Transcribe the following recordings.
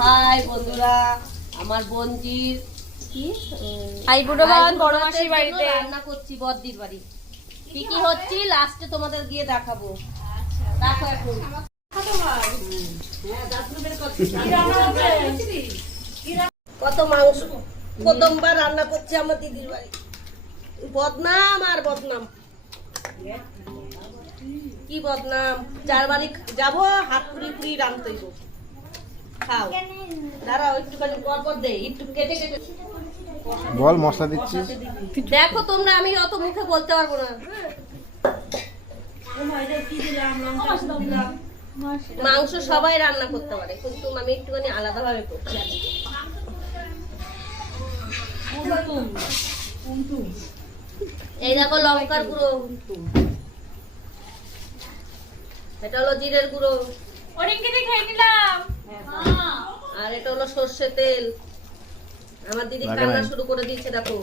High বন্ধুরা, আমার বোনজির বড় মাসির বাড়িতে রান্না করছি বদ্দির বাড়ি। কি কি হচ্ছে লাস্টে তোমাদের গিয়ে দেখাবো। দেখো এখন কত মাংস প্রথমবার রান্না করছি আমার দিদির বাড়ি। বদনাম আর বদনাম, কি বদনাম। যার বাড়ি যাবো হাত পুরি পুরি রান্নতে খাও। দাঁড়াও একটুখানি পর পর দে, একটু কেটে কেটে বল মশলা দিচ্ছি। দেখো তোমরা, আমি অত মুখে বলতে পারবো না। মাংস সবাই রান্না করতে পারে, কিন্তু আমি একটুখানি আলাদা ভাবে করছি আজকে। এই দেখো লঙ্কার গুঁড়ো, এটা হলো জিরের গুঁড়ো, আর এটা হলো সর্ষে তেল। আমার দিদি রান্না শুরু করে দিয়েছে দেখো।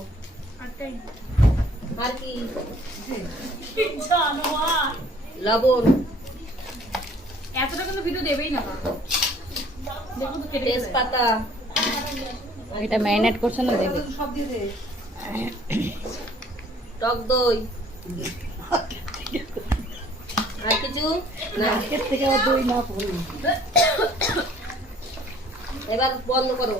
আর কি লবণ, এতটা কিন্তু ভিডিও দেবেই না। তেজপাতা, এটা ম্যারিনেট করছে না দেবে। টক দই, আর কিছু না। এবার বন্ধ করো।